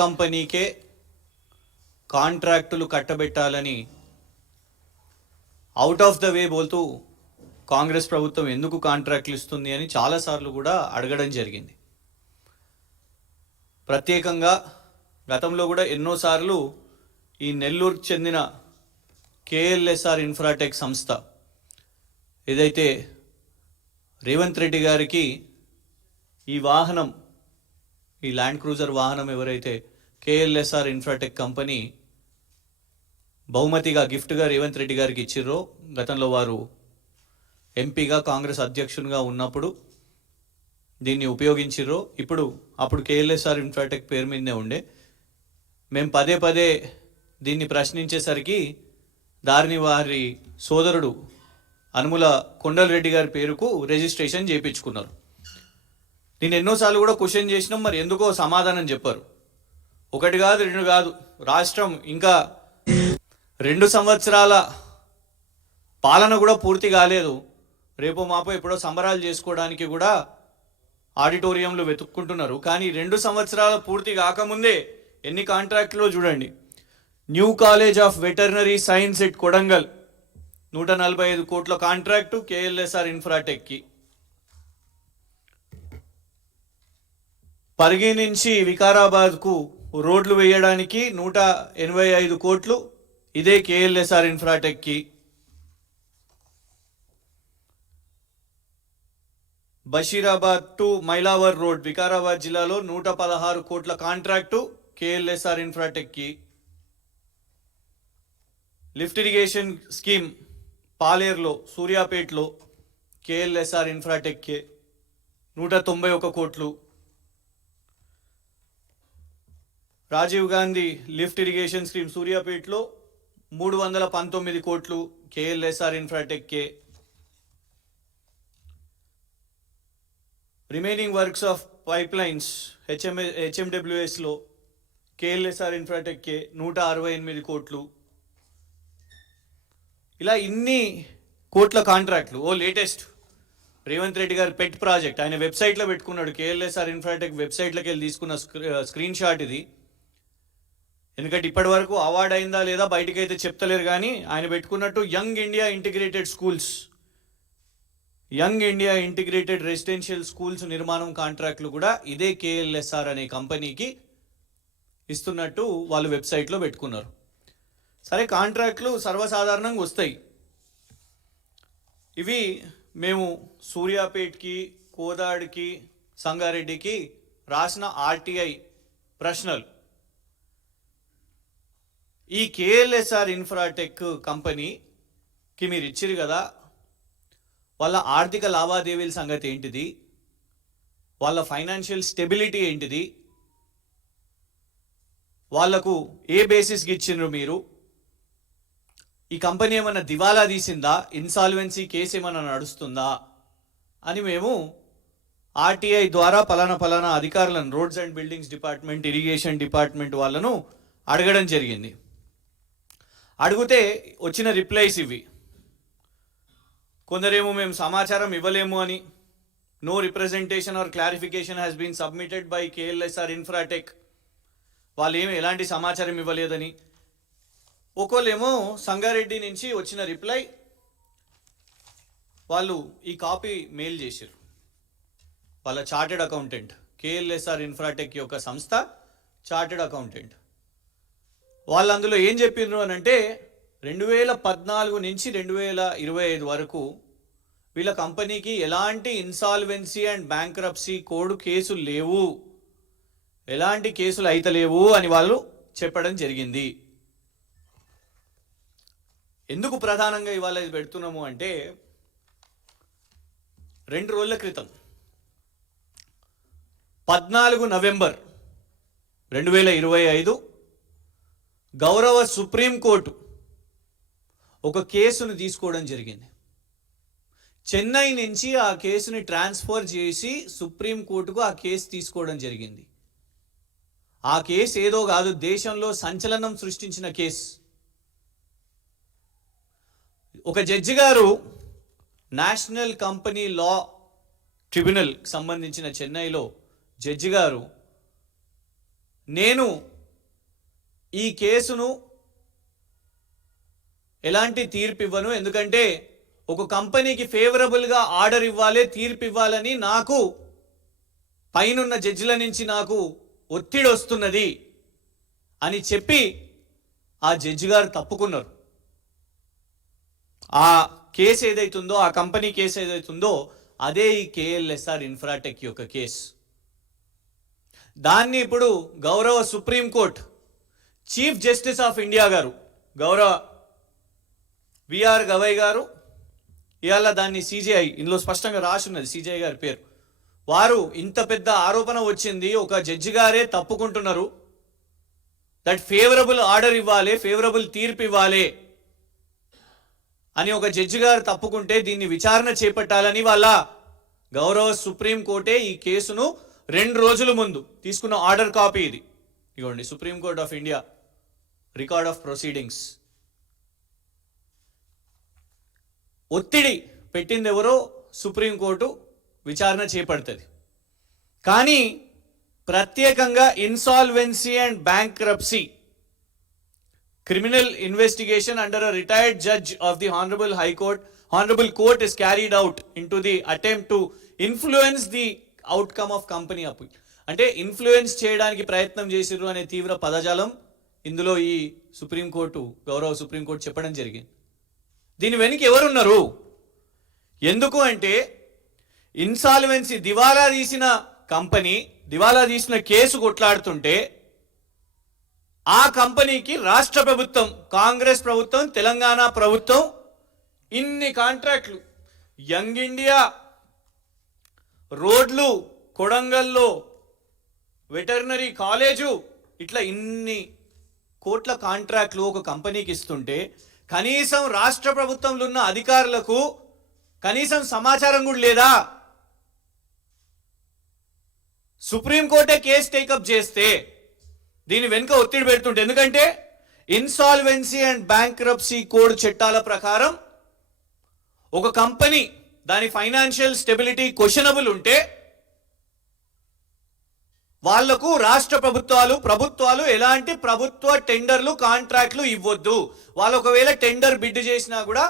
కంపెనీకే కాంట్రాక్టులు కట్టబెట్టాలని out of the way బోల్తూ కాంగ్రెస్ ప్రభుత్వం ఎందుకు కాంట్రాక్టులు ఇస్తుంది అని చాలాసార్లు కూడా అడగడం జరిగింది. ప్రత్యేకంగా గతంలో కూడా ఎన్నోసార్లు ఈ నెల్లూరుకు చెందిన కేఎల్ఎస్ఆర్ ఇన్ఫ్రాటెక్ సంస్థ ఏదైతే రేవంత్ రెడ్డి గారికి ఈ వాహనం, ఈ ల్యాండ్ క్రూజర్ వాహనం ఎవరైతే కేఎల్ఎస్ఆర్ ఇన్ఫ్రాటెక్ కంపెనీ బహుమతిగా గిఫ్ట్గా రేవంత్ రెడ్డి గారికి ఇచ్చిర్రో, గతంలో వారు ఎంపీగా కాంగ్రెస్ అధ్యక్షునిగా ఉన్నప్పుడు దీన్ని ఉపయోగించిర్రో, అప్పుడు కేఎల్ఎస్ఆర్ ఇన్ఫ్రాటెక్ పేరు మీదనే ఉండే. మేము పదే పదే దీన్ని ప్రశ్నించేసరికి దారిని వారి సోదరుడు అనుముల కొండలరెడ్డి గారి పేరుకు రిజిస్ట్రేషన్ చేయించుకున్నారు. నేను ఎన్నోసార్లు కూడా క్వశ్చన్ చేసినాం, మరి ఎందుకో సమాధానం చెప్పారు. ఒకటి కాదు, రెండు కాదు, రాష్ట్రం ఇంకా 2 సంవత్సరాల పాలన కూడా పూర్తి కాలేదు. రేపో మాపో ఎప్పుడో సంబరాలు చేసుకోవడానికి కూడా ఆడిటోరియంలు వెతుక్కుంటున్నారు. కానీ 2 సంవత్సరాల పూర్తి కాకముందే ఎన్ని కాంట్రాక్టులో చూడండి. New college of veterinary science at Kodangal 145 కోట్ల కాంట్రాక్టు కేఎల్ఎస్ఆర్ ఇన్ఫ్రాటెక్కి. పరిగి నుంచి వికారాబాద్కు రోడ్లు వేయడానికి 185 కోట్లు ఇదే కేఎల్ఎస్ఆర్ ఇన్ఫ్రాటెక్కి. బషీరాబాద్ టు మైలావర్ రోడ్ వికారాబాద్ జిల్లాలో 116 కోట్ల కాంట్రాక్టు కేఎల్ఎస్ఆర్ ఇన్ఫ్రాటెక్కి. లిఫ్ట్ ఇరిగేషన్ స్కీమ్ పాలేరులో, సూర్యాపేటలో కేఎల్ఎస్ఆర్ ఇన్ఫ్రాటెక్కే 191 కోట్లు. Rajiv Gandhi lift irrigation scheme సూర్యాపేటలో 319 కోట్లు కేఎల్ఎస్ఆర్ ఇన్ఫ్రాటెక్కే. రిమైనింగ్ వర్క్స్ ఆఫ్ పైప్లైన్స్ హెచ్ఎండబ్ల్యూఎస్లో కేఎల్ఎస్ఆర్ ఇన్ఫ్రాటెక్కే 168 కోట్లు. ఇలా ఇన్ని కోట్ల కాంట్రాక్ట్లు. లేటెస్ట్ రేవంత్ రెడ్డి గారి పెట్ ప్రాజెక్ట్ ఆయన వెబ్సైట్లో పెట్టుకున్నాడు. కేఎల్ఎస్ఆర్ ఇన్ఫ్రాటెక్ వెబ్సైట్లోకి వెళ్ళి తీసుకున్న స్క్రీన్ షాట్ ఇది. ఎందుకంటే ఇప్పటి వరకు అవార్డు అయిందా లేదా బయటికి అయితే చెప్తలేరు, కానీ ఆయన పెట్టుకున్నట్టు young India integrated schools, young India integrated residential schools నిర్మాణం కాంట్రాక్ట్లు కూడా ఇదే కేఎల్ఎస్ఆర్ అనే కంపెనీకి ఇస్తున్నట్టు వాళ్ళు వెబ్సైట్లో పెట్టుకున్నారు. సరే, కాంట్రాక్ట్లు సర్వసాధారణంగా వస్తాయి. ఇవి మేము సూర్యాపేట్కి, కోదాడికి, సంగారెడ్డికి రాసిన ఆర్టీఐ ప్రశ్నలు. ఈ కేఎల్ఎస్ఆర్ ఇన్ఫ్రాటెక్ కంపెనీకి మీరు ఇచ్చిరు కదా, వాళ్ళ ఆర్థిక లావాదేవీల సంగతి ఏంటిది, వాళ్ళ ఫైనాన్షియల్ స్టెబిలిటీ ఏంటిది, వాళ్లకు ఏ బేసిస్కి ఇచ్చిండ్రు మీరు, ఈ కంపెనీ ఏమైనా దివాలా తీసిందా, ఇన్సాల్వెన్సీ కేసు ఏమైనా నడుస్తుందా అని మేము ఆర్టీఐ ద్వారా పలానా అధికారులను, roads and buildings department, irrigation department వాళ్ళను అడగడం జరిగింది. అడిగితే వచ్చిన రిప్లైస్ ఇవి. కొందరేమో మేము సమాచారం ఇవ్వలేము అని, no representation or clarification has been submitted by KLSR Infratech, వాళ్ళు ఏమి ఎలాంటి సమాచారం ఇవ్వలేదని. ఒకళ్ళేమో సంగారెడ్డి నుంచి వచ్చిన రిప్లై, వాళ్ళు ఈ కాపీ మెయిల్ చేశారు. వాళ్ళ చార్టెడ్ అకౌంటెంట్, కేఎల్ఎస్ఆర్ ఇన్ఫ్రాటెక్ యొక్క సంస్థ చార్టెడ్ అకౌంటెంట్, వాళ్ళు అందులో ఏం చెప్పిండ్రు అని అంటే 2014 నుంచి 2025 వరకు వీళ్ళ కంపెనీకి ఎలాంటి ఇన్సాల్వెన్సీ అండ్ బ్యాంక్రప్సీ కోడ్ కేసులు లేవు, ఎలాంటి కేసులు అయితలేవు అని వాళ్ళు చెప్పడం జరిగింది. ఎందుకు ప్రధానంగా ఇవాళ ఇది పెడుతున్నాము అంటే, 2 రోజుల క్రితం 14 నవంబర్ 2025 గౌరవ సుప్రీంకోర్టు ఒక కేసును తీసుకోవడం జరిగింది. చెన్నై నుంచి ఆ కేసుని ట్రాన్స్ఫర్ చేసి సుప్రీంకోర్టుకు ఆ కేసు తీసుకోవడం జరిగింది. ఆ కేసు ఏదో కాదు, దేశంలో సంచలనం సృష్టించిన కేసు. ఒక జడ్జి గారు నేషనల్ కంపెనీ లా ట్రిబ్యునల్ సంబంధించిన చెన్నైలో జడ్జి గారు నేను ఈ కేసును ఎలాంటి తీర్పు ఇవ్వను, ఎందుకంటే ఒక కంపెనీకి ఫేవరబుల్గా ఆర్డర్ ఇవ్వాలి, తీర్పు ఇవ్వాలని నాకు పైనున్న జడ్జిల నుంచి నాకు ఒత్తిడి వస్తున్నది అని చెప్పి ఆ జడ్జి గారు తప్పుకున్నారు. ఆ కేసు ఏదైతుందో, ఆ కంపెనీ కేసు ఏదైతుందో అదే ఈ కేఎల్ఎస్ఆర్ ఇన్ఫ్రాటెక్ యొక్క కేసు. దాన్ని ఇప్పుడు గౌరవ supreme court chief justice of India గారు గౌరవ బిఆర్ గవయ్ గారు ఇవాళ దాన్ని సిజేఐ, ఇందులో స్పష్టంగా రాసున్నది సిజేఐ గారి పేరు, వారు ఇంత పెద్ద ఆరోపణ వచ్చింది, ఒక జడ్జి గారే తప్పుకుంటున్నారు, దట్ ఫేవరబుల్ ఆర్డర్ ఇవ్వాలి, ఫేవరబుల్ తీర్పు ఇవ్వాలి అని ఒక జడ్జి గారు తప్పుకుంటే దీన్ని విచారణ చేపట్టాలని వాళ్ళ గౌరవ సుప్రీంకోర్టే ఈ కేసును 2 రోజుల ముందు తీసుకున్న ఆర్డర్ కాపీ ఇది. ఇదిగోండి, Supreme Court of India record of proceedings. ఒత్తిడి పెట్టింది ఎవరో సుప్రీంకోర్టు విచారణ చేపడుతుంది. కానీ ప్రత్యేకంగా insolvency and bankruptcy criminal investigation under a retired judge of the honorable court is carried out into the attempt to influence the outcome of company appeal. అంటే influence చేయడానికి ప్రయత్నం చేసిర్రు అనే తీవ్ర పదజాలం ఇందులో ఈ సుప్రీంకోర్టు, గౌరవ సుప్రీంకోర్టు చెప్పడం జరిగింది. దీని వెనుక ఎవరున్నారు? ఎందుకు అంటే ఇన్సాల్వెన్సీ, దివాలా తీసిన కంపెనీ, దివాలా తీసిన కేసు కొట్లాడుతుంటే ఆ కంపెనీకి రాష్ట్ర ప్రభుత్వం, కాంగ్రెస్ ప్రభుత్వం, తెలంగాణ ప్రభుత్వం ఇన్ని కాంట్రాక్ట్లు, యంగ్ ఇండియా, రోడ్లు, కొడంగల్లో వెటర్నరీ కాలేజు, ఇట్లా ఇన్ని కోట్ల కాంట్రాక్ట్లు ఒక కంపెనీకి ఇస్తుంటే కనీసం రాష్ట్ర ప్రభుత్వంలో ఉన్న అధికారులకు కనీసం సమాచారం కూడా లేదా? సుప్రీంకోర్టే కేసు టేకప్ చేస్తే దీని వెనుక ఒత్తిడి పెడుతుంటే, ఎందుకంటే ఇన్సాల్వెన్సీ అండ్ బ్యాంక్రప్సీ కోడ్ చట్టాల ప్రకారం ఒక కంపెనీ దాని ఫైనాన్షియల్ స్టెబిలిటీ క్వశ్చనబుల్ ఉంటే వాళ్లకు రాష్ట్ర ప్రభుత్వాలు ఎలాంటి ప్రభుత్వ టెండర్లు, కాంట్రాక్ట్లు ఇవ్వద్దు. వాళ్ళు ఒకవేళ టెండర్ బిడ్ చేసినా కూడా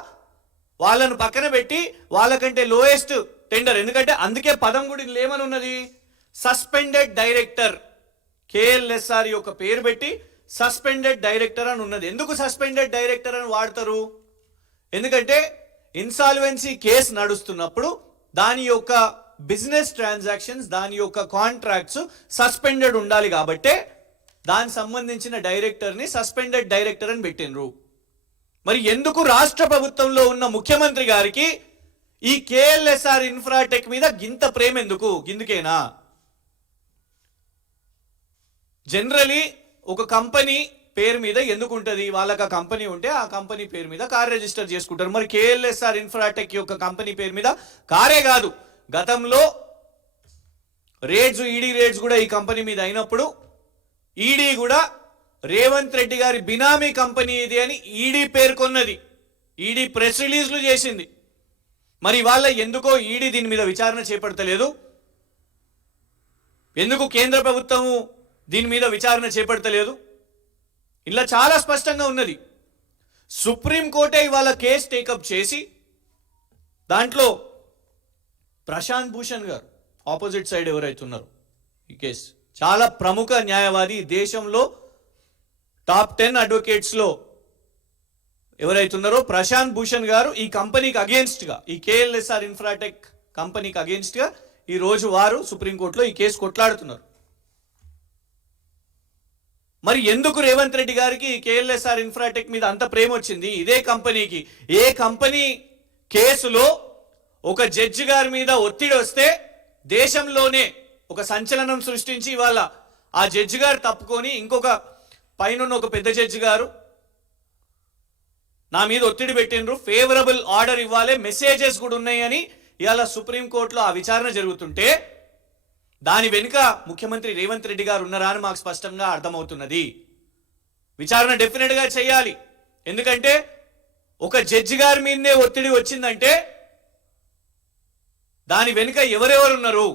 వాళ్ళను పక్కన పెట్టి వాళ్ళకంటే లోయెస్ట్ టెండర్, ఎందుకంటే అందుకే పదం కూడా ఏమని ఉన్నది, సస్పెండెడ్ డైరెక్టర్. కేఎల్ఎస్ఆర్ యొక్క పేరు పెట్టి సస్పెండెడ్ డైరెక్టర్ అని ఉన్నది. ఎందుకు సస్పెండెడ్ డైరెక్టర్ అని వాడతారు? ఎందుకంటే ఇన్సాల్వెన్సీ కేసు నడుస్తున్నప్పుడు దాని యొక్క బిజినెస్ ట్రాన్సాక్షన్స్, దాని యొక్క కాంట్రాక్ట్స్ సస్పెండెడ్ ఉండాలి కాబట్టి దానికి సంబంధించిన డైరెక్టర్ని సస్పెండెడ్ డైరెక్టర్ అని పెట్టినరు. మరి ఎందుకు రాష్ట్ర ప్రభుత్వంలో ఉన్న ముఖ్యమంత్రి గారికి ఈ కేఎల్ఎస్ఆర్ ఇన్ఫ్రాటెక్ మీద గింత ప్రేమ ఎందుకు? గిందుకేనా? జనరలీ ఒక కంపెనీ పేరు మీద ఎందుకు ఉంటుంది? వాళ్ళకి ఆ కంపెనీ ఉంటే ఆ కంపెనీ పేరు మీద కార్ రిజిస్టర్ చేసుకుంటారు. మరి కేఎల్ఎస్ఆర్ ఇన్ఫ్రాటెక్ యొక్క కంపెనీ పేరు మీద కారే కాదు, గతంలో ఈడీ రేడ్స్ కూడా ఈ కంపెనీ మీద అయినప్పుడు ఈడీ కూడా రేవంత్ రెడ్డి గారి బినామీ కంపెనీ ఇది అని ఈడీ పేర్కొన్నది. ఈడీ ప్రెస్ రిలీజ్లు చేసింది. మరి వాళ్ళ ఎందుకో ఈడీ దీని మీద విచారణ చేపడతలేదు? ఎందుకు కేంద్ర ప్రభుత్వము దీని మీద విచారణ చేపడతలేదు? ఇలా చాలా స్పష్టంగా ఉన్నది. సుప్రీంకోర్టే ఇవాళ కేసు టేకప్ చేసి దాంట్లో ప్రశాంత్ భూషణ్ గారు ఆపోజిట్ సైడ్ ఎవరైతున్నారు ఈ కేసు, చాలా ప్రముఖ న్యాయవాది, దేశంలో టాప్ 10 అడ్వకేట్స్లో ఎవరైతున్నారో ప్రశాంత్ భూషణ్ గారు ఈ కంపెనీకి అగేన్స్ట్గా, ఈ కేఎల్ఎస్ఆర్ ఇన్ఫ్రాటెక్ కంపెనీకి అగేన్స్ట్గా ఈరోజు వారు సుప్రీంకోర్టులో ఈ కేసు కొట్లాడుతున్నారు. మరి ఎందుకు రేవంత్ రెడ్డి గారికి కేఎల్ఎస్ఆర్ ఇన్ఫ్రాటెక్ మీద అంత ప్రేమ వచ్చింది? ఇదే కంపెనీకి ఏ కంపెనీ కేసులో ఒక జడ్జి గారి మీద ఒత్తిడి వస్తే దేశంలోనే ఒక సంచలనం సృష్టించి ఇవాళ ఆ జడ్జి గారు తప్పుకొని ఇంకొక పైన ఒక పెద్ద జడ్జి గారు నా మీద ఒత్తిడి పెట్టినరు, ఫేవరబుల్ ఆర్డర్ ఇవ్వాలి, మెసేజెస్ కూడా ఉన్నాయని ఇవాళ సుప్రీంకోర్టులో ఆ విచారణ జరుగుతుంటే దాని వెనుక ముఖ్యమంత్రి రేవంత్ రెడ్డి గారు ఉన్నారా అని మాకు స్పష్టంగా అర్థమవుతున్నది. విచారణ డెఫినెట్గా చేయాలి. ఎందుకంటే ఒక జడ్జి గారి మీదనే ఒత్తిడి వచ్చిందంటే దాని వెనుక ఎవరెవరు ఉన్నారు?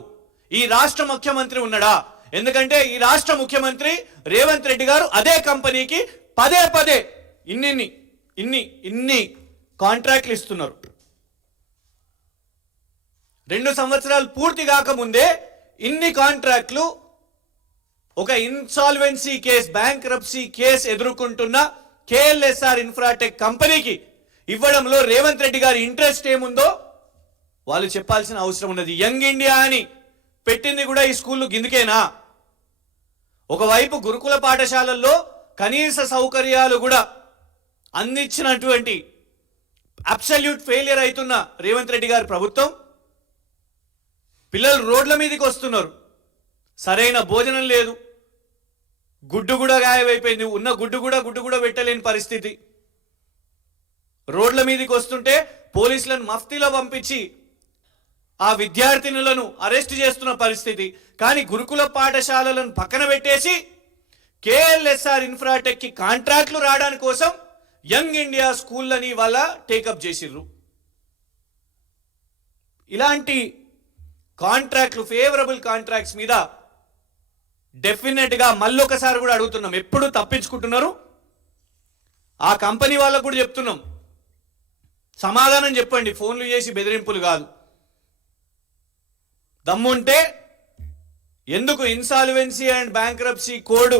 ఈ రాష్ట్ర ముఖ్యమంత్రి ఉన్నాడా? ఎందుకంటే ఈ రాష్ట్ర ముఖ్యమంత్రి రేవంత్ రెడ్డి గారు అదే కంపెనీకి పదే పదే ఇన్ని కాంట్రాక్ట్లు ఇస్తున్నారు. 2 సంవత్సరాలు పూర్తి కాకముందే ఇన్ని కాంట్రాక్ట్లు ఒక ఇన్సాల్వెన్సీ కేస్, బ్యాంక్రప్సీ కేస్ ఎదుర్కొంటున్న కేఎల్ఎస్ఆర్ ఇన్ఫ్రాటెక్ కంపెనీకి ఇవ్వడంలో రేవంత్ రెడ్డి గారి ఇంట్రెస్ట్ ఏముందో వాళ్ళు చెప్పాల్సిన అవసరం ఉన్నది. యంగ్ ఇండియా అని పెట్టింది కూడా ఈ స్కూళ్ళు గిందుకేనా? ఒకవైపు గురుకుల పాఠశాలల్లో కనీస సౌకర్యాలు కూడా అందించినటువంటి అబ్సల్యూట్ ఫెయిలియర్ అవుతున్న రేవంత్ రెడ్డి గారి ప్రభుత్వం, పిల్లలు రోడ్ల మీదకి వస్తున్నారు, సరైన భోజనం లేదు, గుడ్డు కూడా గాయమైపోయింది, ఉన్న గుడ్డు కూడా పెట్టలేని పరిస్థితి. రోడ్ల మీదకి వస్తుంటే పోలీసులను మఫ్తీలో పంపించి ఆ విద్యార్థినులను అరెస్ట్ చేస్తున్న పరిస్థితి. కానీ గురుకుల పాఠశాలలను పక్కన పెట్టేసి కేఎల్ఎస్ఆర్ ఇన్ఫ్రాటెక్ కి కాంట్రాక్ట్లు రావడానికి కోసం యంగ్ ఇండియా స్కూళ్ళని వాళ్ళ టేకప్ చేసిర్రు. ఇలాంటి కాంట్రాక్ట్లు, ఫేవరబుల్ కాంట్రాక్ట్స్ మీద డెఫినెట్ గా మళ్ళొకసారి కూడా అడుగుతున్నాం. ఎప్పుడు తప్పించుకుంటున్నారు? ఆ కంపెనీ వాళ్ళకు కూడా చెప్తున్నాం, సమాధానం చెప్పండి, ఫోన్లు చేసి బెదిరింపులు కాదు. దమ్ముంటే ఎందుకు ఇన్సాల్వెన్సీ అండ్ బ్యాంక్రప్సీ కోడ్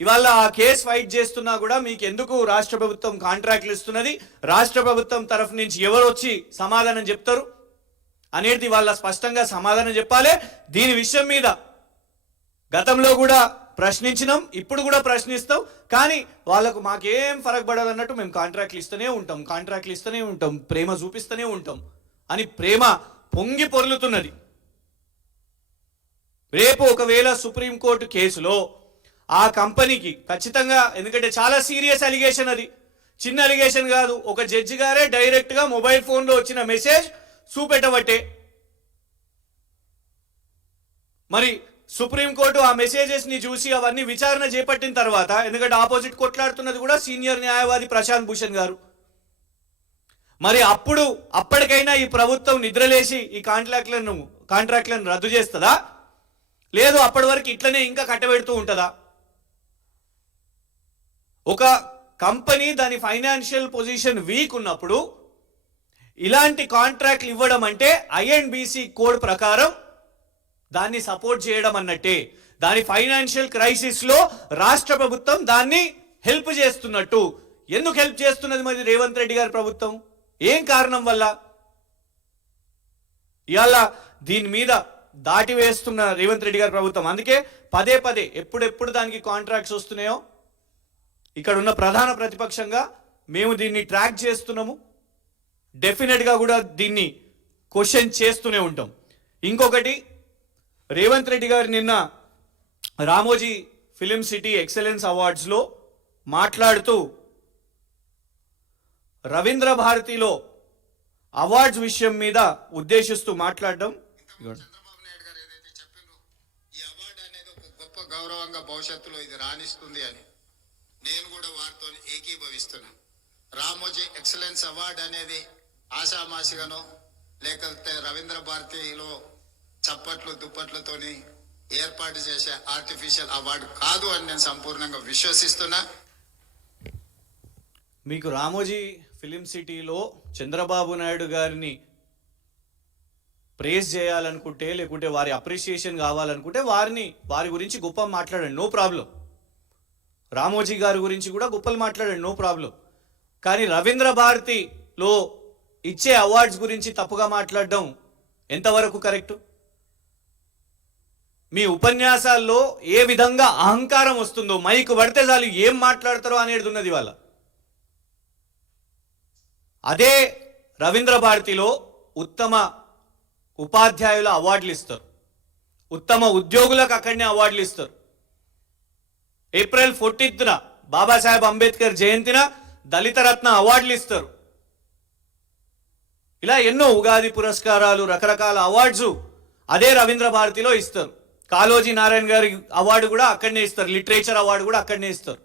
ఇవాళ ఆ కేసు ఫైట్ చేస్తున్నా కూడా మీకు ఎందుకు రాష్ట్ర ప్రభుత్వం కాంట్రాక్ట్లు ఇస్తున్నది, రాష్ట్ర ప్రభుత్వం తరఫు నుంచి ఎవరు వచ్చి సమాధానం చెప్తారు అనేది వాళ్ళ స్పష్టంగా సమాధానం చెప్పాలి. దీని విషయం మీద గతంలో కూడా ప్రశ్నించినాం, ఇప్పుడు కూడా ప్రశ్నిస్తాం. కానీ వాళ్ళకు మాకేం ఫరక్ పడదు అన్నట్టు మేము కాంట్రాక్ట్లు ఇస్తూనే ఉంటాం, ప్రేమ చూపిస్తూనే ఉంటాం అని ప్రేమ పొంగి పొర్లుతున్నది. రేపు ఒకవేళ సుప్రీంకోర్టు కేసులో ఆ కంపెనీకి ఖచ్చితంగా, ఎందుకంటే చాలా సీరియస్ అలిగేషన్, అది చిన్న అలిగేషన్ కాదు. ఒక జడ్జి గారే డైరెక్ట్ గా మొబైల్ ఫోన్లో వచ్చిన మెసేజ్ చూపెట్టబట్టే మరి సుప్రీంకోర్టు ఆ మెసేజెస్ ని చూసి అవన్నీ విచారణ చేపట్టిన తర్వాత, ఎందుకంటే ఆపోజిట్ కొట్లాడుతున్నది కూడా సీనియర్ న్యాయవాది ప్రశాంత్ భూషణ్ గారు, మరి అప్పటికైనా ఈ ప్రభుత్వం నిద్రలేసి ఈ కాంట్రాక్ట్లను రద్దు చేస్తుందా, లేదు అప్పటి వరకు ఇట్లనే ఇంకా కట్టబెడుతూ ఉంటుందా? ఒక కంపెనీ దాని ఫైనాన్షియల్ పొజిషన్ వీక్ ఉన్నప్పుడు ఇలాంటి కాంట్రాక్ట్లు ఇవ్వడం అంటే ఐఎన్బిసి కోడ్ ప్రకారం దాన్ని సపోర్ట్ చేయడం అన్నట్టే. దాని ఫైనాన్షియల్ క్రైసిస్ లో రాష్ట్ర ప్రభుత్వం దాన్ని హెల్ప్ చేస్తున్నట్టు. ఎందుకు హెల్ప్ చేస్తున్నది మరి రేవంత్ రెడ్డి గారి ప్రభుత్వం? ఏం కారణం వల్ల? ఇవాళ దీని మీద దాటి వేస్తున్న రేవంత్ రెడ్డి గారి ప్రభుత్వం. అందుకే పదే పదే ఎప్పుడెప్పుడు దానికి కాంట్రాక్ట్స్ వస్తున్నాయో ఇక్కడ ఉన్న ప్రధాన ప్రతిపక్షంగా మేము దీన్ని ట్రాక్ చేస్తున్నాము. డెఫినెట్ గా కూడా దీన్ని క్వశ్చన్ చేస్తూనే ఉంటాం. ఇంకొకటి, రేవంత్ రెడ్డి గారు నిన్న Ramoji film city excellence awards లో మాట్లాడుతూ రవీంద్ర భారతిలో అవార్డ్స్ విషయం మీద ఉద్దేశిస్తూ మాట్లాడడం, చంద్రబాబు నాయుడు గారు ఏదైతే చెప్పారో ఈ అవార్డు అనేది ఒక గొప్ప గౌరవంగా భవిష్యత్తులో ఇది రాణిస్తుంది అని నేను కూడా వారితో ఏకీభవిస్తున్నాను. రామోజీ ఎక్సలెన్స్ అవార్డు అనేది ఆషామాషిగానో లేకపోతే రవీంద్ర భారతిలో చప్పట్లు దుప్పట్లతోని ఏర్పాటు చేసే ఆర్టిఫిషియల్ అవార్డు కాదు అని నేను సంపూర్ణంగా విశ్వసిస్తున్నా. మీకు రామోజీ ఫిలిం సిటీలో చంద్రబాబు నాయుడు గారిని ప్రేజ్ చేయాలనుకుంటే, లేకుంటే వారి అప్రిషియేషన్ కావాలనుకుంటే వారి గురించి గొప్ప మాట్లాడండి, నో ప్రాబ్లం. రామోజీ గారి గురించి కూడా గొప్పలు మాట్లాడండి, నో ప్రాబ్లం. కానీ రవీంద్ర భారతిలో ఇచ్చే అవార్డ్స్ గురించి తప్పుగా మాట్లాడడం ఎంతవరకు కరెక్ట్? మీ ఉపన్యాసాల్లో ఏ విధంగా అహంకారం వస్తుందో, మైకు పడితే చాలు ఏం మాట్లాడతారో అనేది ఉన్నది వాళ్ళ. అదే రవీంద్ర భారతిలో ఉత్తమ ఉపాధ్యాయుల అవార్డులు ఇస్తారు, ఉత్తమ ఉద్యోగులకు అక్కడనే అవార్డులు ఇస్తారు. ఏప్రిల్ 14న బాబాసాహెబ్ అంబేద్కర్ జయంతిన దళిత రత్న అవార్డులు ఇస్తారు. ఇలా ఎన్నో ఉగాది పురస్కారాలు, రకరకాల అవార్డ్స్ అదే రవీంద్ర భారతిలో ఇస్తారు. కాళోజీ నారాయణ గారి అవార్డు కూడా అక్కడనే ఇస్తారు, లిటరేచర్ అవార్డు కూడా అక్కడనే ఇస్తారు.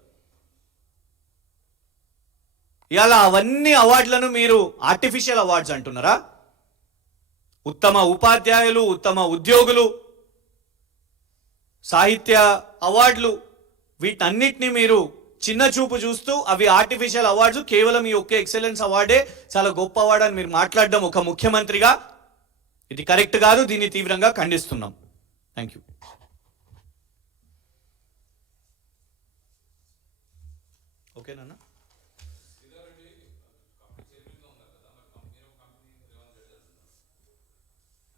ఇలా అవన్నీ అవార్డులను మీరు ఆర్టిఫిషియల్ అవార్డ్స్ అంటున్నారా? ఉత్తమ ఉపాధ్యాయులు, ఉత్తమ ఉద్యోగులు, సాహిత్య అవార్డులు వీటన్నిటిని మీరు చిన్న చూపు చూస్తూ అవి ఆర్టిఫిషియల్ అవార్డ్స్, కేవలం ఈ ఒక్క ఎక్సలెన్స్ అవార్డే చాలా గొప్ప అవార్డు అని మీరు మాట్లాడడం ఒక ముఖ్యమంత్రిగా ఇది కరెక్ట్ కాదు. దీన్ని తీవ్రంగా ఖండిస్తున్నాం. Thank you. ఓకేనా?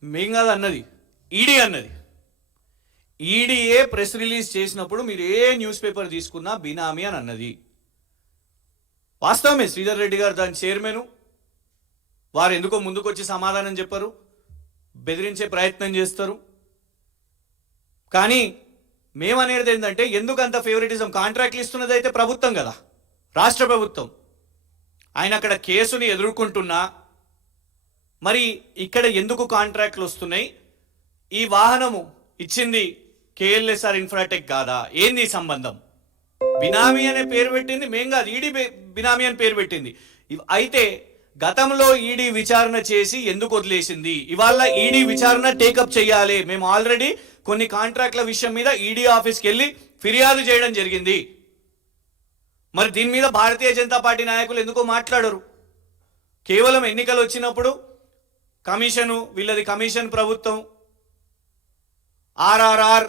మేం కాదు అన్నది, ఈడీ అన్నది. ఈడీఏ ప్రెస్ రిలీజ్ చేసినప్పుడు మీరు ఏ న్యూస్ పేపర్ తీసుకున్నా బినామీ అని అన్నది. వాస్తవమే, శ్రీధర్ రెడ్డి గారు దాని చైర్మన్. వారు ఎందుకో ముందుకు వచ్చి సమాధానం చెప్పరు, బెదిరించే ప్రయత్నం చేస్తారు. కానీ మేమనేది ఏంటంటే, ఎందుకు అంత ఫేవరెటిజం? కాంట్రాక్ట్లు ఇస్తున్నది అయితే ప్రభుత్వం కదా, రాష్ట్ర ప్రభుత్వం. ఆయన అక్కడ కేసుని ఎదుర్కొంటున్నా మరి ఇక్కడ ఎందుకు కాంట్రాక్ట్లు వస్తున్నాయి? ఈ వాహనము ఇచ్చింది కేఎల్ఎస్ఆర్ ఇన్ఫ్రాటెక్ కాదా? ఏంది సంబంధం? బినామీ అనే పేరు పెట్టింది మేం కాదు, ఈడీ బినామీ అని పేరు పెట్టింది. అయితే గతంలో ఈడీ విచారణ చేసి ఎందుకు వదిలేసింది? ఇవాళ ఈడీ విచారణ టేకప్ చేయాలి. మేము ఆల్రెడీ కొన్ని కాంట్రాక్ట్ల విషయం మీద ఈడీ ఆఫీస్కి వెళ్ళి ఫిర్యాదు చేయడం జరిగింది. మరి దీని మీద భారతీయ జనతా పార్టీ నాయకులు ఎందుకో మాట్లాడరు? కేవలం ఎన్నికలు వచ్చినప్పుడు కమిషను, వీళ్ళది కమిషన్ ప్రభుత్వం, ఆర్ఆర్ఆర్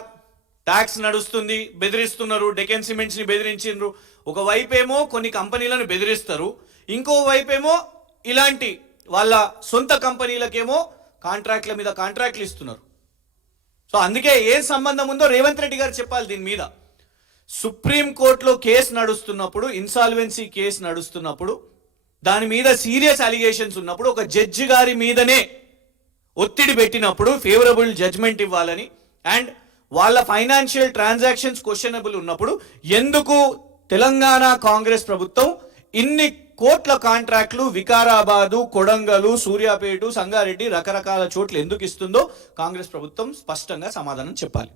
ట్యాక్స్ నడుస్తుంది, బెదిరిస్తున్నారు. డెకెన్ సిమెంట్స్ని బెదిరించిండ్రు. ఒకవైపేమో కొన్ని కంపెనీలను బెదిరిస్తారు, ఇంకో వైపేమో ఇలాంటి వాళ్ళ సొంత కంపెనీలకేమో కాంట్రాక్ట్ల మీద కాంట్రాక్ట్లు ఇస్తున్నారు. సో అందుకే ఏం సంబంధం ఉందో రేవంత్ రెడ్డి గారు చెప్పాలి దీని మీద. సుప్రీంకోర్టులో కేసు నడుస్తున్నప్పుడు, ఇన్సాల్వెన్సీ కేసు నడుస్తున్నప్పుడు, దాని మీద సీరియస్ అలిగేషన్స్ ఉన్నప్పుడు, ఒక జడ్జి గారి మీదనే ఒత్తిడి పెట్టినప్పుడు ఫేవరబుల్ జడ్జ్మెంట్ ఇవ్వాలని, అండ్ వాళ్ళ ఫైనాన్షియల్ ట్రాన్సాక్షన్స్ క్వశ్చనబుల్ ఉన్నప్పుడు ఎందుకు తెలంగాణ కాంగ్రెస్ ప్రభుత్వం ఇన్ని కోట్ల కాంట్రాక్ట్లు వికారాబాదు, కొడంగలు, సూర్యాపేట, సంగారెడ్డి రకరకాల చోట్ల ఎందుకు ఇస్తుందో కాంగ్రెస్ ప్రభుత్వం స్పష్టంగా సమాధానం చెప్పాలి.